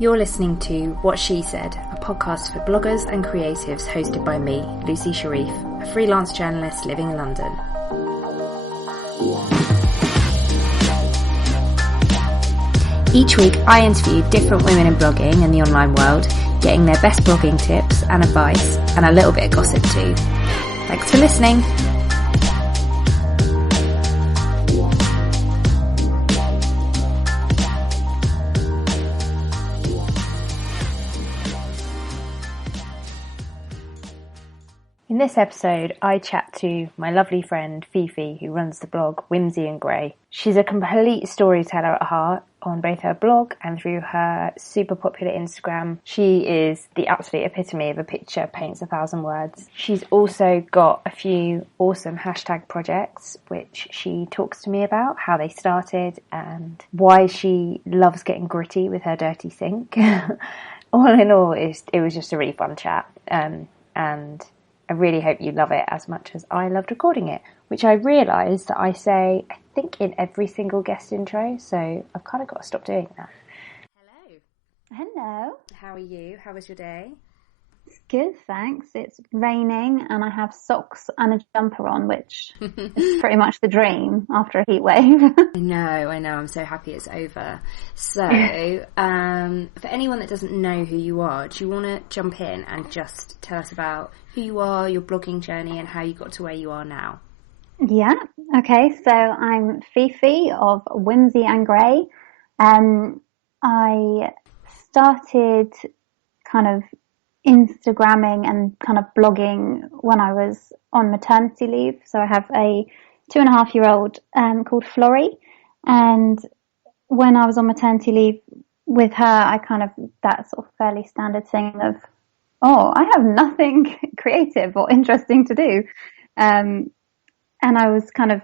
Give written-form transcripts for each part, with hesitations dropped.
You're listening to What She Said, a podcast for bloggers and creatives hosted by me, Lucy Sharif, a freelance journalist living in London. Each week I interview different women in blogging and the online world, getting their best blogging tips and advice, and a little bit of gossip too. Thanks for listening. In this episode, I chat to my lovely friend Fifi, who runs the blog Whimsy and Grey. She's a complete storyteller at heart on both her blog and through her super popular Instagram. She is the absolute epitome of a picture paints 1,000 words. She's also got a few awesome hashtag projects, which she talks to me about, how they started and why she loves getting gritty with her dirty sink. All in all, it was just a really fun chat. And I really hope you love it as much as I loved recording it, which I realised that I say, I think, in every single guest intro, so I've kind of got to stop doing that. Hello. How are you? How was your day? Good, thanks. It's raining and I have socks and a jumper on, which is pretty much the dream after a heat wave. I know. I'm so happy it's over. So, for anyone that doesn't know who you are, do you want to jump in and just tell us about who you are, your blogging journey, and how you got to where you are now? Yeah. Okay. So I'm Fifi of Whimsy and Grey. I started kind of Instagramming and kind of blogging when I was on maternity leave. So I have a 2.5-year-old called Florrie, and when I was on maternity leave with her, I kind of, that sort of fairly standard thing of, oh, I have nothing creative or interesting to do. And I was kind of,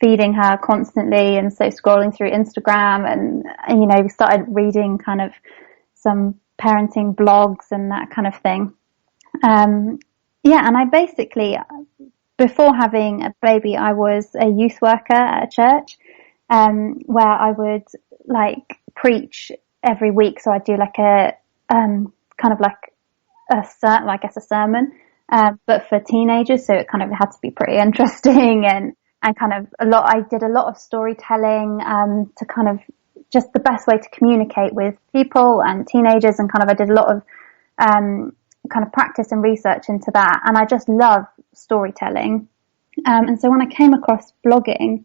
feeding her constantly, and so scrolling through Instagram and we started reading kind of some parenting blogs and that kind of thing. And I basically, before having a baby, I was a youth worker at a church, where I would preach every week. So I'd do a sermon, but for teenagers. So it kind of had to be pretty interesting and kind of I did a lot of storytelling, to kind of just the best way to communicate with people and teenagers, and I did a lot of kind of practice and research into that, and I just love storytelling. And so when I came across blogging,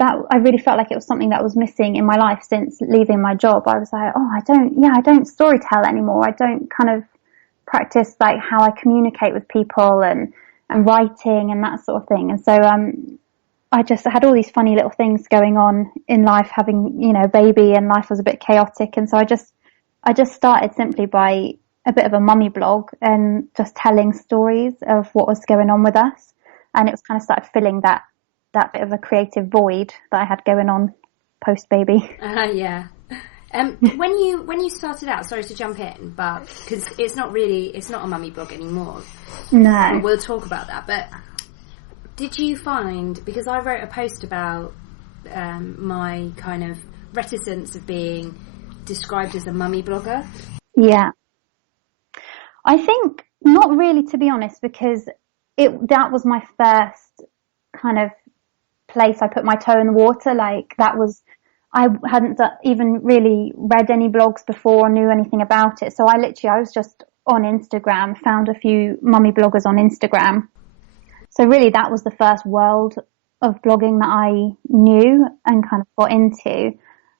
that I really felt like it was something that was missing in my life since leaving my job. I was like, I don't storytell anymore. I don't kind of practice how I communicate with people and writing and that sort of thing. And so I just had all these funny little things going on in life, having, a baby, and life was a bit chaotic. And so I just started simply by a bit of a mummy blog and just telling stories of what was going on with us. And it was kind of started filling that bit of a creative void that I had going on post baby. Yeah. When you started out, sorry to jump in, but because it's not a mummy blog anymore. No. We'll talk about that, but did you find, because I wrote a post about my kind of reticence of being described as a mummy blogger? Yeah. I think not really, to be honest, because that was my first kind of place I put my toe in the water. I hadn't even really read any blogs before or knew anything about it. So I was just on Instagram, found a few mummy bloggers on Instagram. So really that was the first world of blogging that I knew and kind of got into.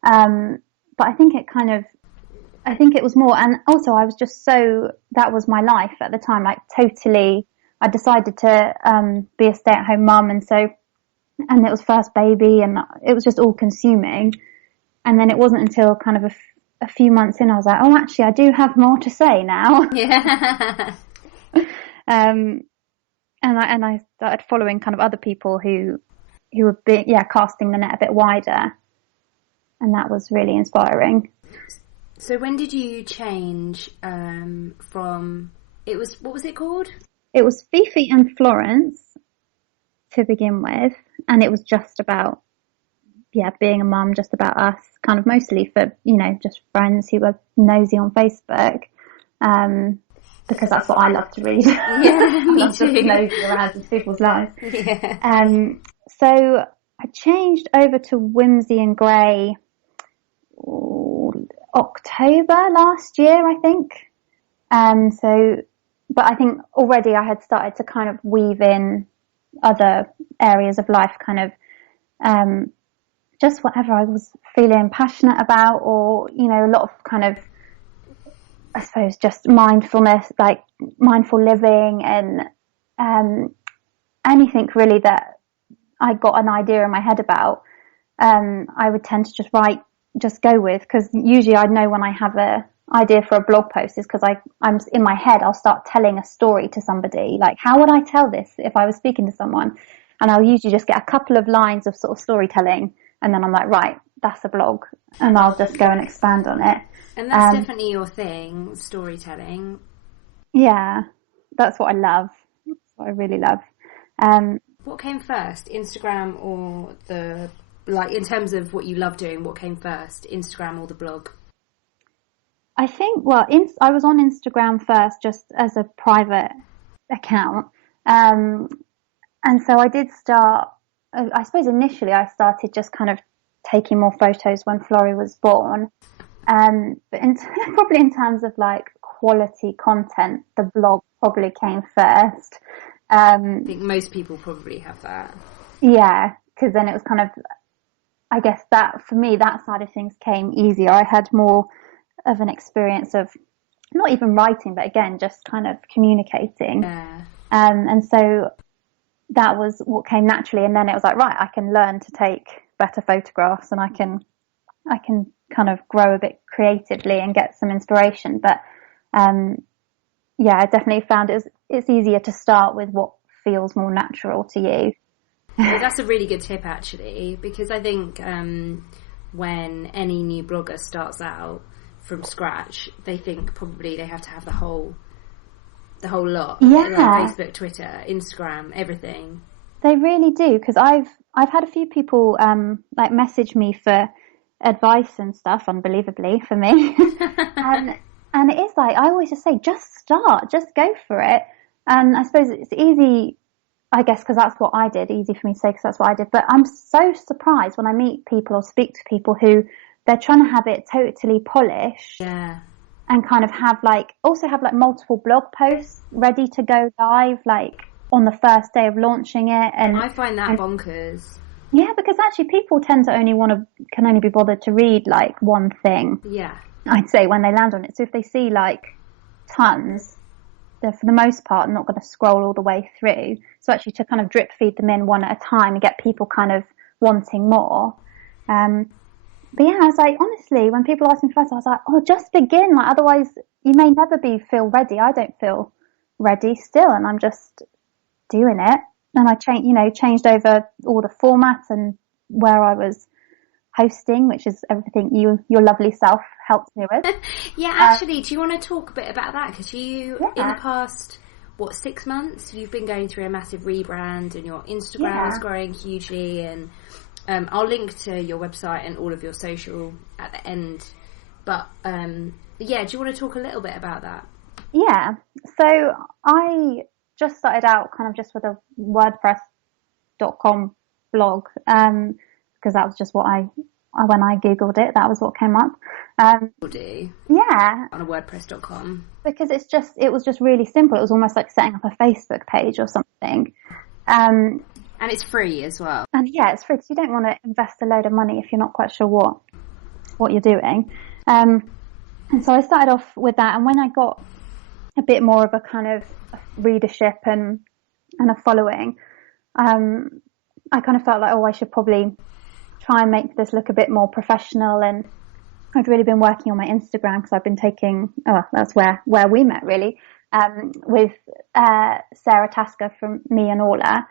But I think it was more, and also I was just that was my life at the time, totally, I decided to be a stay-at-home mum, and it was first baby, and it was just all consuming. And then it wasn't until kind of a few months in, I was like, oh, actually, I do have more to say now. Yeah. And I started following kind of other people who were casting the net a bit wider, and that was really inspiring. So when did you change from? What was it called? It was Fifi and Florence to begin with, and it was just about being a mum, just about us, kind of mostly for, just friends who were nosy on Facebook. Because that's what I love to read. Yeah, I me love too. to be nosy around into people's lives. Yeah. So I changed over to Whimsy and Grey October last year, I think. But I think already I had started to kind of weave in other areas of life, kind of just whatever I was feeling passionate about, or, a lot of kind of, I suppose, just mindfulness, like mindful living, and anything really that I got an idea in my head about, I would tend to just go with, because usually I know when I have a idea for a blog post is because I'm in my head, I'll start telling a story to somebody. Like, how would I tell this if I was speaking to someone? And I'll usually just get a couple of lines of sort of storytelling, and then I'm like, right, that's a blog, and I'll just go and expand on it. And that's definitely your thing, storytelling. Yeah, that's what I love. That's what I really love. What came first, Instagram or in terms of what you love doing, what came first, Instagram or the blog? I think, I was on Instagram first, just as a private account. And so I did start, I suppose initially I started just kind of taking more photos when Florrie was born. But probably in terms of like quality content, the blog probably came first. I think most people probably have that. Yeah, because then it was kind of, I guess that for me, that side of things came easier. I had more of an experience of not even writing, but again, just kind of communicating. Yeah. And so that was what came naturally. And then it was like, right, I can learn to take better photographs, and I can kind of grow a bit creatively and get some inspiration. But yeah, I definitely found it's easier to start with what feels more natural to you. Well, that's a really good tip, actually, because I think when any new blogger starts out from scratch, they think probably they have to have the whole lot. Yeah. Like Facebook, Twitter, Instagram, everything. They really do, because I've had a few people like message me for advice and stuff, unbelievably for me. and it is like, I always just say, just start, just go for it. And I suppose it's easy, I guess, because that's what I did. Easy for me to say because that's what I did. But I'm so surprised when I meet people or speak to people who they're trying to have it totally polished. Yeah. And kind of also have multiple blog posts ready to go live, like on the first day of launching it. And I find that bonkers. Yeah, because actually people tend to can only be bothered to read like one thing. Yeah. I'd say when they land on it. So if they see like tons, they're for the most part not going to scroll all the way through. So actually to kind of drip feed them in one at a time and get people kind of wanting more. But yeah, I was like, honestly, when people ask me first, I was like, oh, just begin. Like, otherwise you may never feel ready. I don't feel ready still, and I'm just doing it. And I changed over all the formats and where I was hosting, which is everything your lovely self helped me with. Yeah, actually, do you want to talk a bit about that? Because in the past, 6 months, you've been going through a massive rebrand, and your Instagram is growing hugely, and I'll link to your website and all of your social at the end. But do you want to talk a little bit about that? Yeah. So I just started out kind of just with a WordPress.com blog, because that was just what when I Googled it, that was what came up. Yeah. On a WordPress.com. Because it was just really simple. It was almost like setting up a Facebook page or something. And it's free as well. And yeah, it's free, because you don't want to invest a load of money if you're not quite sure what you're doing. And so I started off with that, and when I got a bit more of a kind of readership and a following, I kind of felt like, I should probably try and make this look a bit more professional. And I'd really been working on my Instagram, because I've been that's where we met really, with Sarah Tasker from Me and Orla.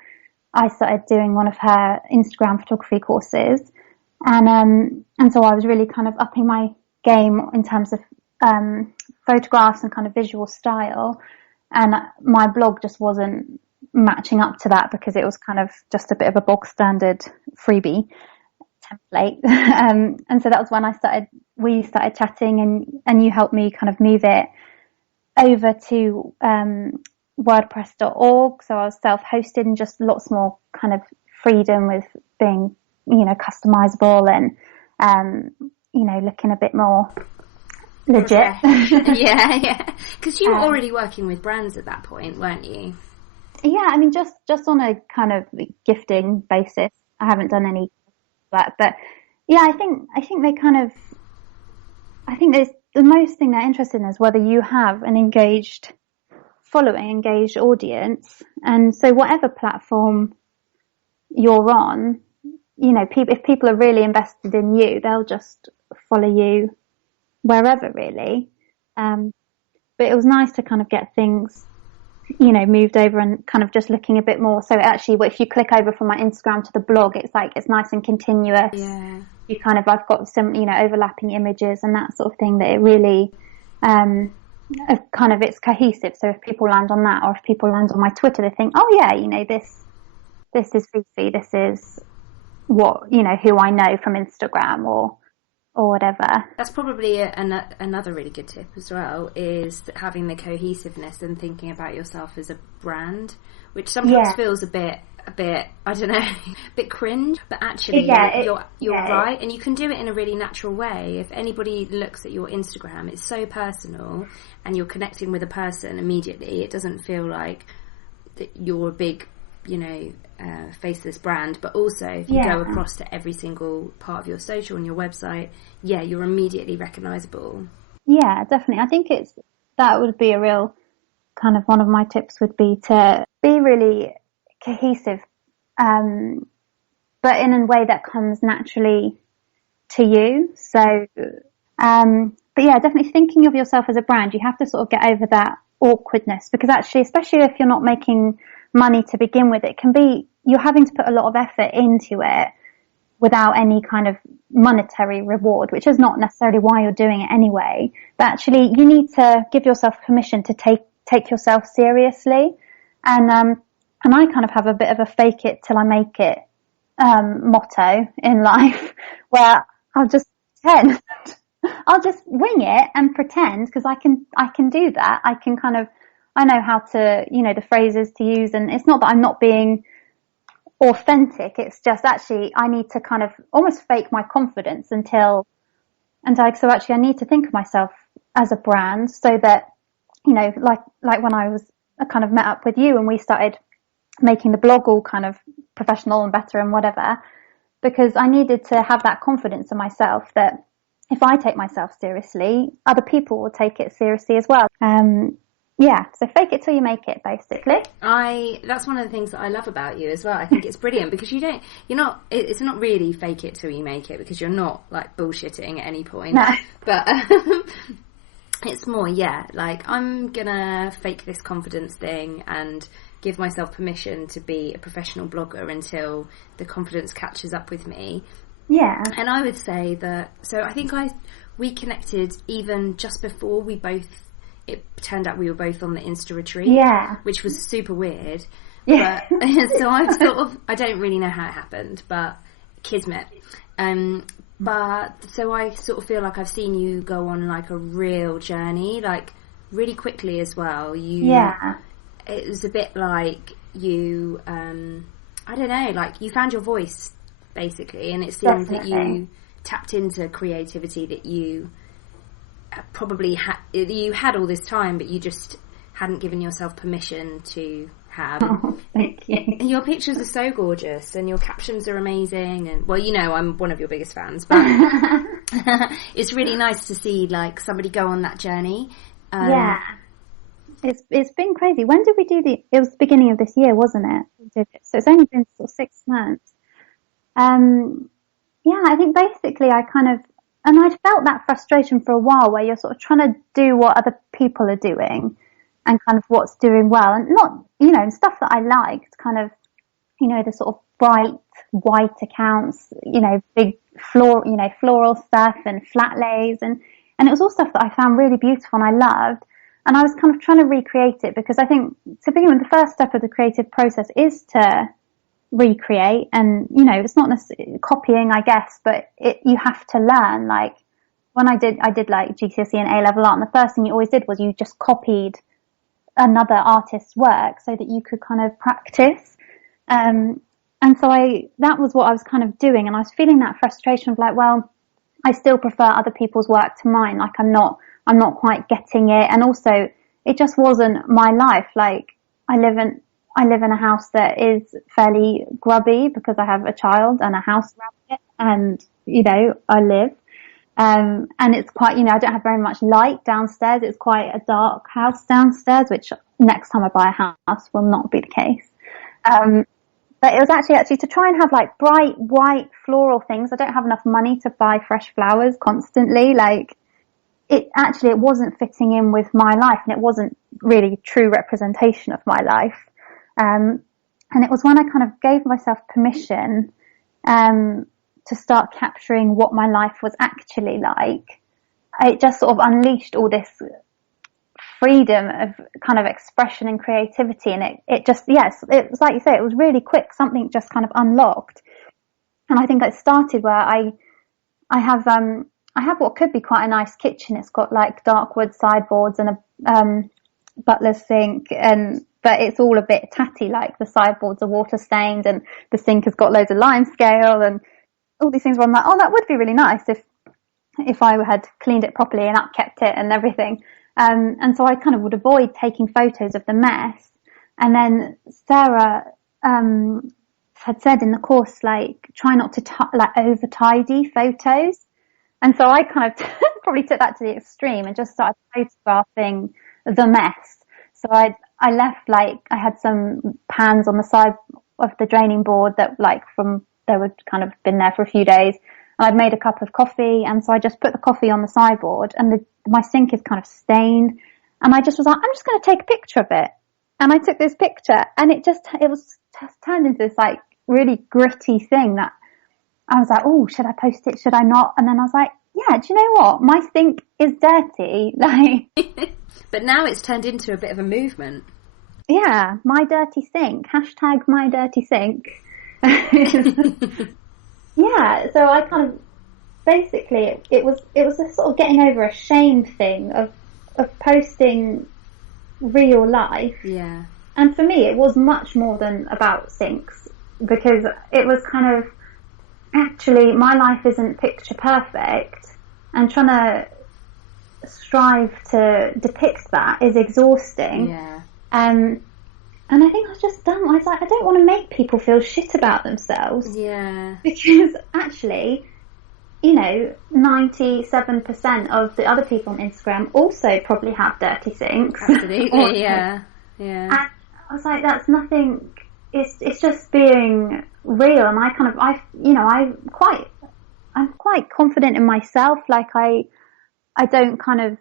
I started doing one of her Instagram photography courses, and so I was really kind of upping my game in terms of photographs and kind of visual style, and my blog just wasn't matching up to that, because it was kind of just a bit of a bog standard freebie template. And so that was when we started chatting, and you helped me kind of move it over to wordpress.org. So I was self-hosted and just lots more kind of freedom with being, customizable and, looking a bit more legit. Yeah. Because you were already working with brands at that point, weren't you? Yeah, I mean, just on a kind of gifting basis. I haven't done any work, but yeah, I think they kind of, I think there's the most thing they're interested in is whether you have an engaged following, engaged audience. And so whatever platform you're on, if people are really invested in you, they'll just follow you wherever, really. But it was nice to kind of get things, moved over and kind of just looking a bit more. So actually, if you click over from my Instagram to the blog, it's nice and continuous. Yeah. I've got some, overlapping images and that sort of thing, that it really, it's cohesive. So if people land on that, or if people land on my Twitter, they think, oh yeah, this is Fifi, this is what, who I know from Instagram or whatever. That's probably another really good tip as well, is having the cohesiveness and thinking about yourself as a brand, which sometimes feels a bit I don't know, a bit cringe, but actually you're right, and you can do it in a really natural way. If anybody looks at your Instagram, it's so personal and you're connecting with a person immediately. It doesn't feel like that you're a big faceless brand, but also if you go across to every single part of your social and your website, you're immediately recognizable. Yeah, definitely. I think that would be a real kind of one of my tips, would be to be really cohesive, but in a way that comes naturally to you. So, but yeah, definitely thinking of yourself as a brand, you have to sort of get over that awkwardness, because actually, especially if you're not making money to begin with, you're having to put a lot of effort into it without any kind of monetary reward, which is not necessarily why you're doing it anyway. But actually, you need to give yourself permission to take yourself seriously. And I kind of have a bit of a fake it till I make it motto in life, where I'll just pretend. I'll just wing it and pretend, because I can do that. I know how to, the phrases to use, and it's not that I'm not being authentic. It's just actually I need to kind of almost fake my confidence so actually I need to think of myself as a brand, so that, like when I kind of met up with you and we started making the blog all kind of professional and better and whatever, because I needed to have that confidence in myself that if I take myself seriously, other people will take it seriously as well. So fake it till you make it, basically. That's one of the things that I love about you as well. I think it's brilliant, because it's not really fake it till you make it, because you're not like bullshitting at any point. No. But it's more, like, I'm gonna fake this confidence thing and give myself permission to be a professional blogger until the confidence catches up with me. Yeah. And I would say that, so I think we connected even just before it turned out we were both on the Insta retreat. Yeah. Which was super weird. Yeah. But, so I don't really know how it happened, but kismet. But so I sort of feel like I've seen you go on like a real journey, like really quickly as well. It was a bit like you, I don't know, like you found your voice basically, and it seems that you tapped into creativity that you probably you had all this time, but you just hadn't given yourself permission to have. Oh, thank you. Your pictures are so gorgeous and your captions are amazing, and well, I'm one of your biggest fans, but it's really nice to see like somebody go on that journey. It's been crazy. When did we do it was the beginning of this year, wasn't it? We did it. So it's only been sort of 6 months. I think basically and I'd felt that frustration for a while, where you're sort of trying to do what other people are doing and kind of what's doing well, and not, stuff that I liked, kind of, the sort of bright white accounts, big floral stuff and flat lays, and it was all stuff that I found really beautiful and I loved. And I was kind of trying to recreate it, because I think, to begin with, the first step of the creative process is to recreate. And, you know, it's not necessarily copying, I guess, but you have to learn. Like when I did like GCSE and A-level art, and the first thing you always did was you just copied another artist's work so that you could kind of practice. And so that was what I was kind of doing. And I was feeling that frustration of like, well, I still prefer other people's work to mine. Like I'm not quite getting it. And also it just wasn't my life. Like I live in a house that is fairly grubby because I have a child and a house rabbit, and, you know, I live. And it's quite, you know, I don't have very much light downstairs. It's quite a dark house downstairs, which next time I buy a house will not be the case. But it was actually to try and have like bright white floral things. I don't have enough money to buy fresh flowers constantly. Like it wasn't fitting in with my life, and it wasn't really true representation of my life. And it was when I kind of gave myself permission, to start capturing what my life was actually like. It just sort of unleashed all this freedom of kind of expression and creativity, and it just, yes, it was like you say, it was really quick. Something just kind of unlocked, and I think it started where I have what could be quite a nice kitchen. It's got like dark wood sideboards and a butler's sink, but it's all a bit tatty. Like the sideboards are water stained, and the sink has got loads of lime scale and all these things where I'm like, oh, that would be really nice if I had cleaned it properly and upkept it and everything. And so I kind of would avoid taking photos of the mess. And then Sarah had said in the course, like, try not to over tidy photos. And so I kind of probably took that to the extreme and just started photographing the mess. So I left, like, I had some pans on the side of the draining board that, like, they would kind of been there for a few days. And I'd made a cup of coffee, and so I just put the coffee on the sideboard, and my sink is kind of stained. And I just was like, I'm just going to take a picture of it. And I took this picture, and it was turned into this like really gritty thing that I was like, oh, should I post it? Should I not? And then I was like, yeah, do you know what? My sink is dirty. Like, but now it's turned into a bit of a movement. Yeah, my dirty sink. Hashtag my dirty sink. Yeah, so I kind of basically it was a sort of getting over a shame thing of posting real life. Yeah. And for me, it was much more than about sinks, because it was kind of, actually, my life isn't picture perfect, and trying to strive to depict that is exhausting. Yeah. And I think I was just done. I was like, I don't want to make people feel shit about themselves. Yeah. Because actually, you know, 97% of the other people on Instagram also probably have dirty sinks. Absolutely, yeah. Yeah. And I was like, that's nothing. It's just being real. And I'm quite confident in myself. Like I don't kind of,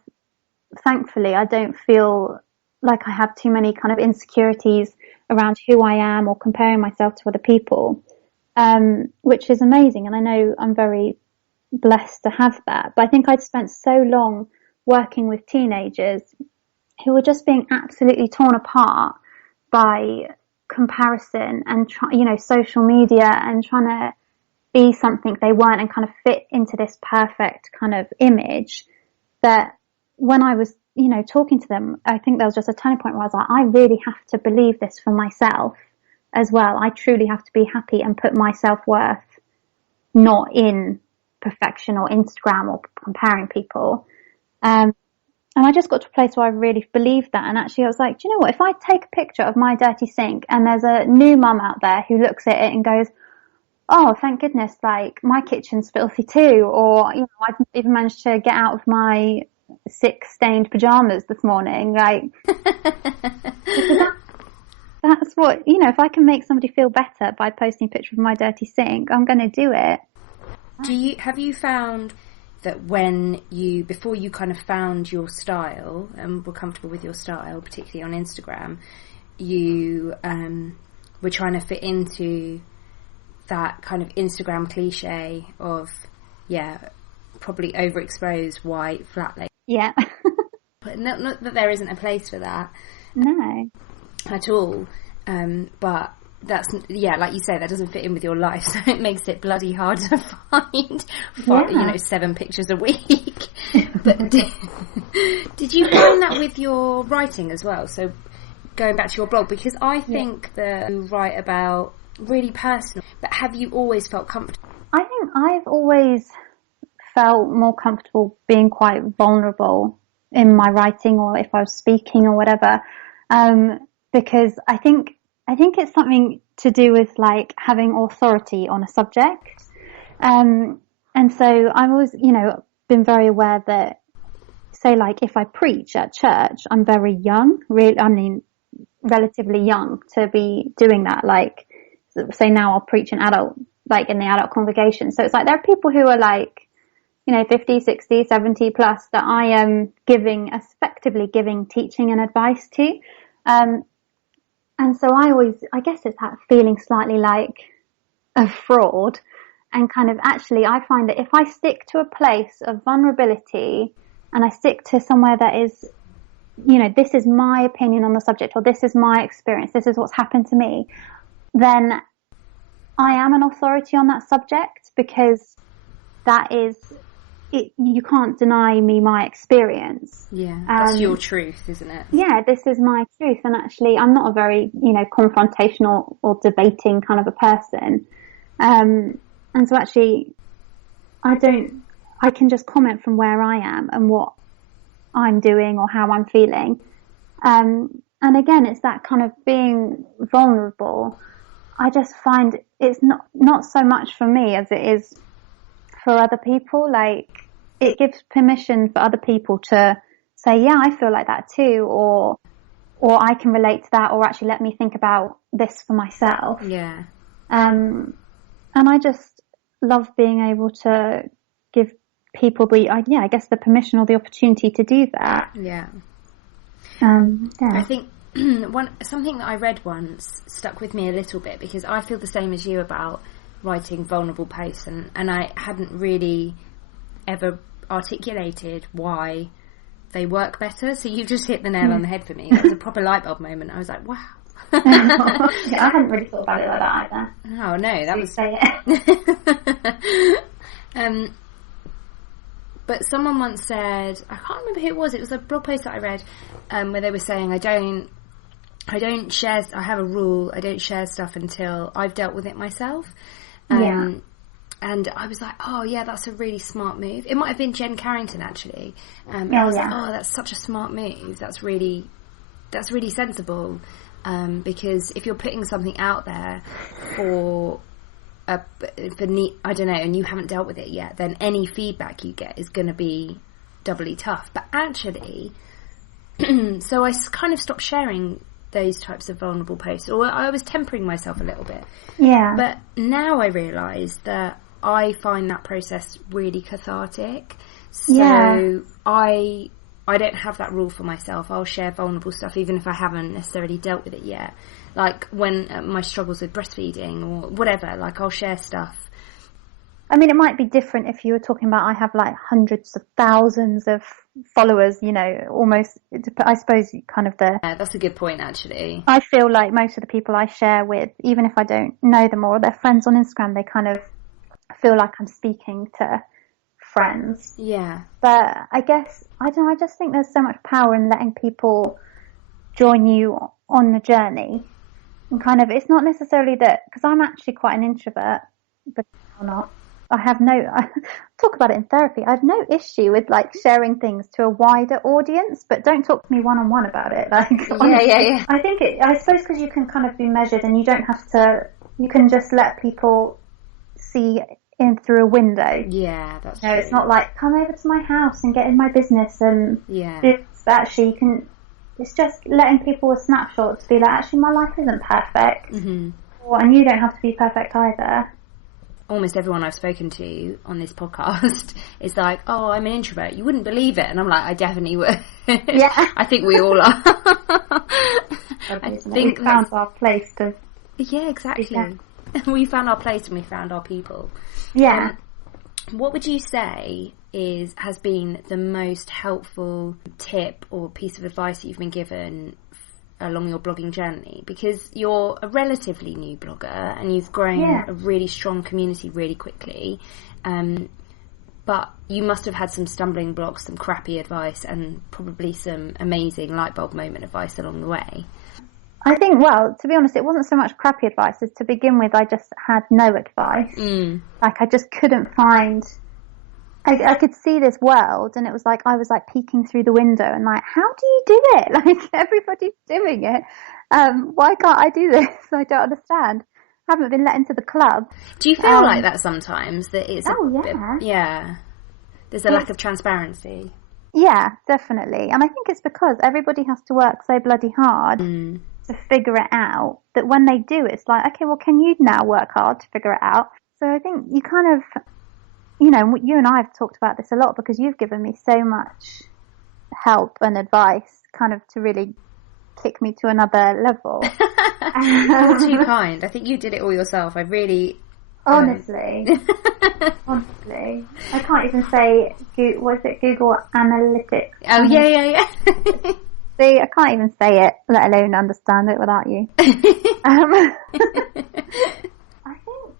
thankfully, I don't feel like I have too many kind of insecurities around who I am or comparing myself to other people, which is amazing. And I know I'm very blessed to have that. But I think I'd spent so long working with teenagers who were just being absolutely torn apart by comparison and, social media, and trying to be something they weren't and kind of fit into this perfect kind of image, that when I was, talking to them, I think there was just a turning point where I was like, I really have to believe this for myself as well. I truly have to be happy and put my self-worth not in perfection or Instagram or comparing people. And I just got to a place where I really believed that. And actually I was like, do you know what? If I take a picture of my dirty sink and there's a new mum out there who looks at it and goes, oh, thank goodness, like my kitchen's filthy too. Or, I've even managed to get out of my 6 stained pajamas this morning. Like, that's what, if I can make somebody feel better by posting a picture of my dirty sink, I'm going to do it. Have you found that before you kind of found your style and were comfortable with your style, particularly on Instagram, you were trying to fit into that kind of Instagram cliche of, probably overexposed white flat lay? Yeah. But not that there isn't a place for that. No. At all. But that's, yeah, like you say, that doesn't fit in with your life, so it makes it bloody hard to find, 7 pictures a week. But did you find that with your writing as well? So going back to your blog, because I think that you write about really personal, but have you always felt comfortable? I think I've always felt more comfortable being quite vulnerable in my writing, or if I was speaking or whatever, because I think it's something to do with like having authority on a subject. And so I've always, been very aware that, say, like if I preach at church, I'm very young, relatively young to be doing that. Like, say now I'll preach an adult, like in the adult congregation. So it's like there are people who are like, 50, 60, 70 plus that I am effectively giving teaching and advice to. And so I guess it's that feeling slightly like a fraud, and kind of actually I find that if I stick to a place of vulnerability and I stick to somewhere that is, this is my opinion on the subject, or this is my experience, this is what's happened to me, then I am an authority on that subject, because that is it. You can't deny me my experience. Yeah, that's your truth, isn't it? Yeah, this is my truth. And actually, I'm not a very, confrontational or debating kind of a person. And so actually, I can just comment from where I am and what I'm doing or how I'm feeling. And again, it's that kind of being vulnerable. I just find it's not so much for me as it is for other people. Like, it gives permission for other people to say, yeah, I feel like that too, or I can relate to that, or actually let me think about this for myself. Yeah. And I just love being able to give people I guess the permission or the opportunity to do that. Yeah. Yeah. I think something that I read once stuck with me a little bit, because I feel the same as you about writing vulnerable posts, and I hadn't really ever articulated why they work better. So you've just hit the nail on the head for me. It was a proper light bulb moment. I was like, wow. Yeah, I hadn't really thought about it like that either. Oh no, that was. Say it. But someone once said, I can't remember who it was. It was a blog post that I read, where they were saying, I don't share. I have a rule. I don't share stuff until I've dealt with it myself. And I was like, oh yeah, that's a really smart move. It might have been Jen Carrington actually. And I was like, oh, that's such a smart move. That's really sensible. Because if you're putting something out there I don't know, and you haven't dealt with it yet, then any feedback you get is going to be doubly tough. But actually, so I kind of stopped sharing those types of vulnerable posts, or I was tempering myself a little bit. Yeah. But now I realise that I find that process really cathartic. So I don't have that rule for myself. I'll share vulnerable stuff even if I haven't necessarily dealt with it yet. Like when my struggles with breastfeeding or whatever, like I'll share stuff. I mean, it might be different if you were talking about, I have like hundreds of thousands of followers, almost, I suppose, kind of Yeah, that's a good point, actually. I feel like most of the people I share with, even if I don't know them or they're friends on Instagram, they kind of feel like I'm speaking to friends. Yeah. But I guess, I just think there's so much power in letting people join you on the journey. And kind of, it's not necessarily that, because I'm actually quite an introvert, but or not. I talk about it in therapy. I have no issue with like sharing things to a wider audience, but don't talk to me one-on-one about it. Like, honestly, yeah. I suppose because you can kind of be measured and you don't have to, you can just let people see in through a window. Yeah, that's true. It's not like, come over to my house and get in my business and it's actually, you can, it's just letting people a snapshot to be like, actually my life isn't perfect. Mm-hmm. And you don't have to be perfect either. Almost everyone I've spoken to on this podcast is like, oh, I'm an introvert. You wouldn't believe it. And I'm like, I definitely would. Yeah. I think we all are. I think we found our place to... Yeah, exactly. Yeah. We found our place and we found our people. Yeah. What would you say has been the most helpful tip or piece of advice that you've been given along your blogging journey? Because you're a relatively new blogger and you've grown a really strong community really quickly. But you must have had some stumbling blocks, some crappy advice, and probably some amazing light bulb moment advice along the way. I think, well, to be honest, it wasn't so much crappy advice as to begin with, I just had no advice. Like, I just couldn't find, I could see this world, and it was like, I was like peeking through the window and like, how do you do it? Like, everybody's doing it. Why can't I do this? I don't understand. I haven't been let into the club. Do you feel like that sometimes? That it's yeah. There's a lack of transparency. Yeah, definitely. And I think it's because everybody has to work so bloody hard to figure it out, that when they do, it's like, okay, well, can you now work hard to figure it out? So I think you kind of, you know, you and I have talked about this a lot because you've given me so much help and advice kind of to really kick me to another level. You're too kind. I think you did it all yourself. I really... Honestly, I can't even say, what is it, Google Analytics? Oh, yeah. See, I can't even say it, let alone understand it without you. I think,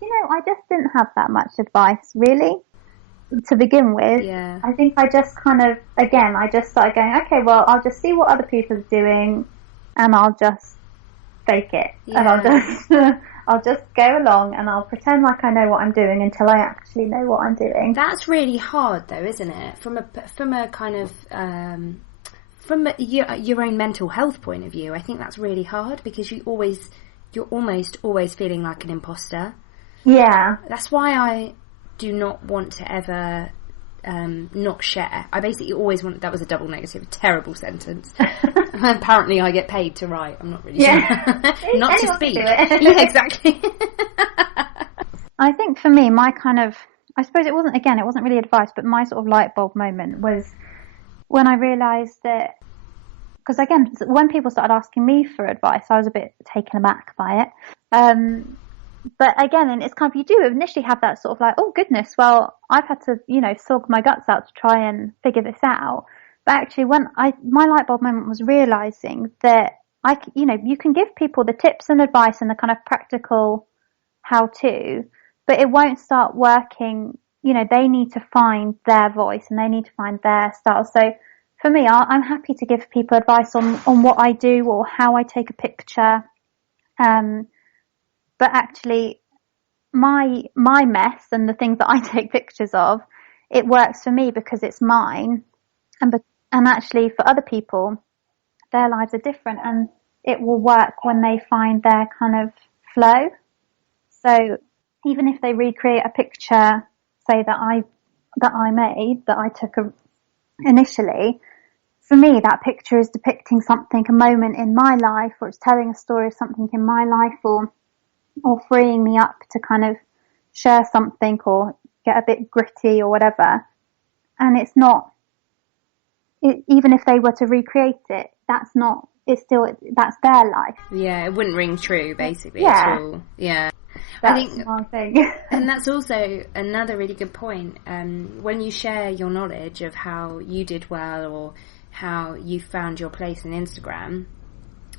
you know, I just didn't have that much advice, really, to begin with. Yeah. I think I just kind of, again, I just started going, okay, well, I'll just see what other people are doing, and I'll just fake it. Yeah. And I'll just go along and I'll pretend like I know what I'm doing until I actually know what I'm doing. That's really hard, though, isn't it? From a kind of your own mental health point of view, I think that's really hard because you're almost always feeling like an imposter. Yeah. That's why I do not want to ever not share. I basically always want... That was a double negative, terrible sentence. Apparently I get paid to write. I'm not really sure. Not to speak. Yeah, exactly. I think for me, my kind of... I suppose it wasn't really advice, but my sort of light bulb moment was when I realised that... Because again, when people started asking me for advice, I was a bit taken aback by it. But again, and it's kind of, you do initially have that sort of like, oh goodness, well, I've had to, you know, slog my guts out to try and figure this out. But actually, my light bulb moment was realizing that you can give people the tips and advice and the kind of practical how to, but it won't start working. You know, they need to find their voice and they need to find their style. So for me, I'm happy to give people advice on what I do or how I take a picture. But actually, my mess and the things that I take pictures of, it works for me because it's mine. And actually, for other people, their lives are different, and it will work when they find their kind of flow. So even if they recreate a picture, say that I made, that I took initially, for me, that picture is depicting something, a moment in my life, or it's telling a story of something in my life, or freeing me up to kind of share something or get a bit gritty or whatever. And it's not, even if they were to recreate it, that's their life. Yeah, it wouldn't ring true, basically, yeah. At all. Yeah. That's my thing. And that's also another really good point. When you share your knowledge of how you did well or how you found your place in Instagram,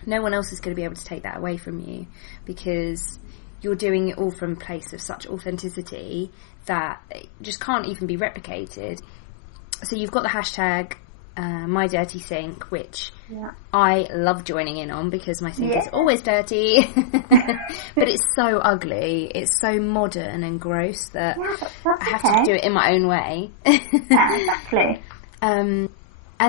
no one else is going to be able to take that away from you, because you're doing it all from a place of such authenticity that it just can't even be replicated. So you've got the hashtag My Dirty Sink, which I love joining in on because my sink is always dirty. But it's so ugly, it's so modern and gross that I have to do it in my own way. Yeah, exactly. And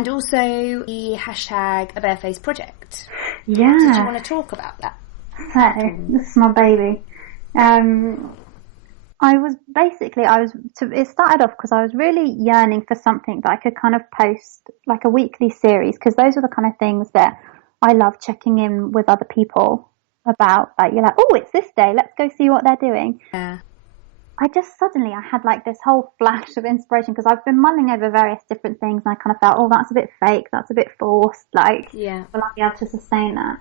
also the hashtag A Barefaced Project. Yeah. Did you want to talk about that? So, this is my baby. It started off because I was really yearning for something that I could kind of post, like a weekly series, because those are the kind of things that I love checking in with other people about. Like, you're like, oh, it's this day, let's go see what they're doing. Yeah. I had like this whole flash of inspiration because I've been mulling over various different things, and I kind of felt, oh, that's a bit fake, that's a bit forced, like, will I be able to sustain that?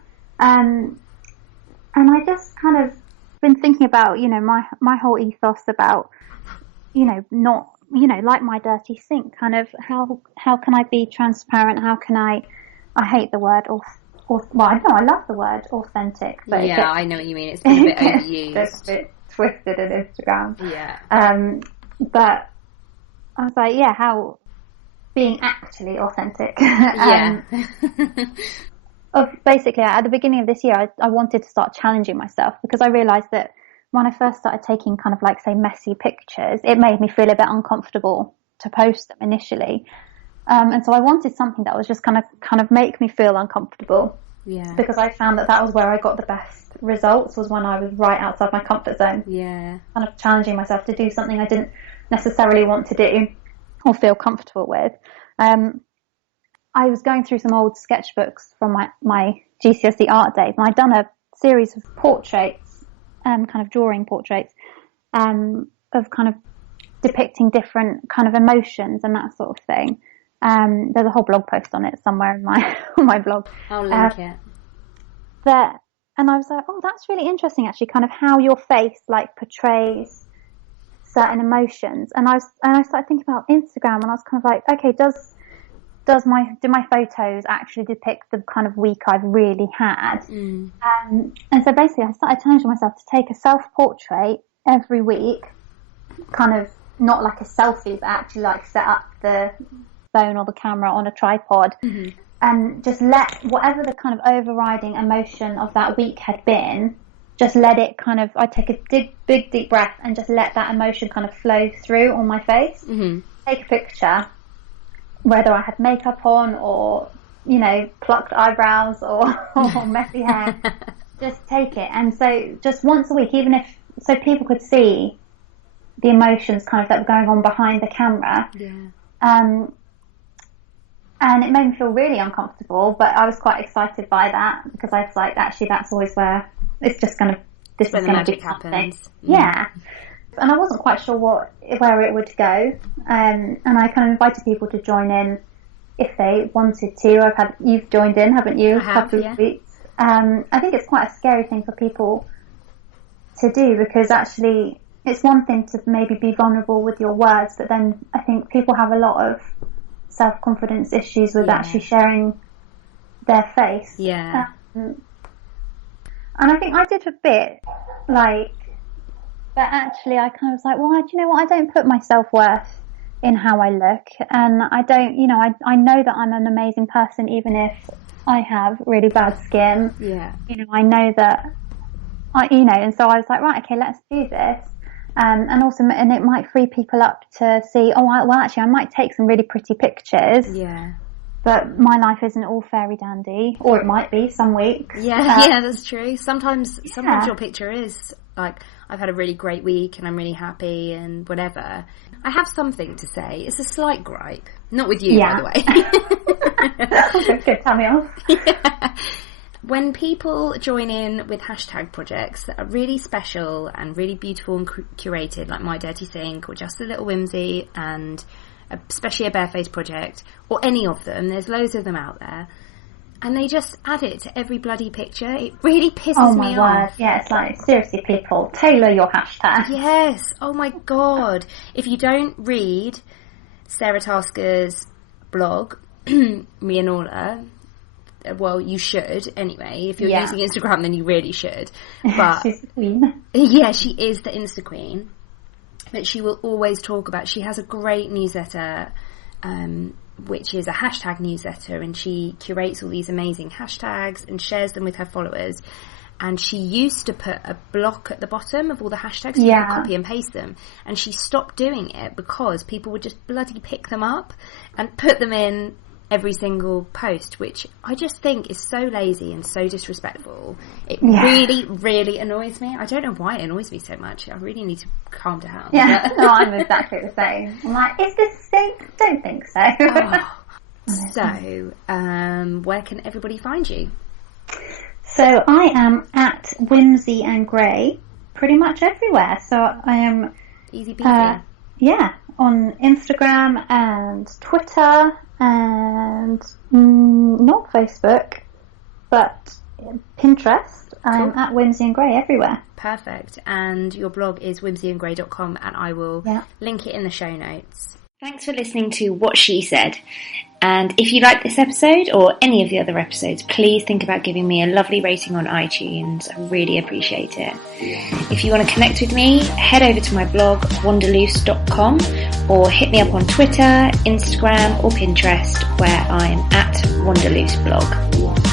And I just kind of been thinking about, you know, my whole ethos about, you know, not, you know, like my dirty sink, kind of how can I be transparent? How can I hate the word well, I know I love the word authentic, but yeah, I know what you mean. It's been a bit overused. Just a bit twisted in Instagram. Yeah. But I was like, yeah, how being actually authentic. Yeah. Basically, at the beginning of this year, I wanted to start challenging myself, because I realised that when I first started taking kind of like, say, messy pictures, it made me feel a bit uncomfortable to post them initially. And so I wanted something that was just kind of make me feel uncomfortable. Yeah. Because I found that was where I got the best results, was when I was right outside my comfort zone. Yeah. Kind of challenging myself to do something I didn't necessarily want to do or feel comfortable with. I was going through some old sketchbooks from my GCSE art days, and I'd done a series of portraits, kind of drawing portraits, of kind of depicting different kind of emotions and that sort of thing. There's a whole blog post on it somewhere in my on my blog. I'll link it. And I was like, oh, that's really interesting, actually, kind of how your face like portrays certain emotions. And I started thinking about Instagram, and I was kind of like, okay, do my photos actually depict the kind of week I've really had? And so basically I started challenging myself to take a self-portrait every week, kind of not like a selfie, but actually like set up the phone or the camera on a tripod, and just let whatever the kind of overriding emotion of that week had been, just let it kind of, I'd take a big deep breath and just let that emotion kind of flow through on my face. Take a picture, whether I had makeup on or, you know, plucked eyebrows or messy hair, just take it. And so just once a week, even if, so people could see the emotions kind of that were going on behind the camera. Yeah. And it made me feel really uncomfortable, but I was quite excited by that, because I was like, actually, that's always where it's just going to, this is going to be something. Happens. Yeah. And I wasn't quite sure where it would go. And I kind of invited people to join in if they wanted to. You've joined in, haven't you? I have, couple of weeks. I think it's quite a scary thing for people to do, because actually it's one thing to maybe be vulnerable with your words, but then I think people have a lot of self-confidence issues with actually sharing their face. Yeah. And I think I did a bit like, but actually I kind of was like, well, do you know what? I don't put my self-worth in how I look, and I don't, you know, I know that I'm an amazing person even if I have really bad skin. Yeah. You know, I know that and so I was like, right, okay, let's do this. And also, and it might free people up to see, well, actually, I might take some really pretty pictures. Yeah. But my life isn't all fairy dandy, or it might be some weeks. Yeah, yeah, that's true. Sometimes your picture is like, I've had a really great week and I'm really happy and whatever. I have something to say. It's a slight gripe. Not with you, by the way. Good, tell me off. Yeah. When people join in with hashtag projects that are really special and really beautiful and curated, like My Dirty Sink or Just a Little Whimsy, and especially a Barefaced project, or any of them, there's loads of them out there, and they just add it to every bloody picture, it really pisses me off. Yeah, it's like, seriously, people, tailor your hashtag. Yes, oh my god. If you don't read Sarah Tasker's blog, Me and Orla, well, you should anyway. If you're using Instagram, then you really should. But she's the queen. Yeah, she is the Insta queen. But she will always talk about, she has a great newsletter, which is a hashtag newsletter, and she curates all these amazing hashtags and shares them with her followers. And she used to put a block at the bottom of all the hashtags so you could copy and paste them. And she stopped doing it because people would just bloody pick them up and put them in every single post, which I just think is so lazy and so disrespectful. It really, really annoys me. I don't know why it annoys me so much. I really need to calm down. Yeah, no, I'm exactly the same. I'm like, is this safe? Don't think so. So, where can everybody find you? So I am at Whimsy and Grey pretty much everywhere. So I am easy peasy. On Instagram and Twitter and not Facebook, but Pinterest. I'm at Whimsy and Grey everywhere. Perfect. And your blog is whimsyandgrey.com, and I will link it in the show notes. Thanks for listening to What She Said. And if you like this episode or any of the other episodes, please think about giving me a lovely rating on iTunes. I really appreciate it. If you want to connect with me, head over to my blog, wanderloose.com, or hit me up on Twitter, Instagram, or Pinterest, where I'm at wanderlooseblog.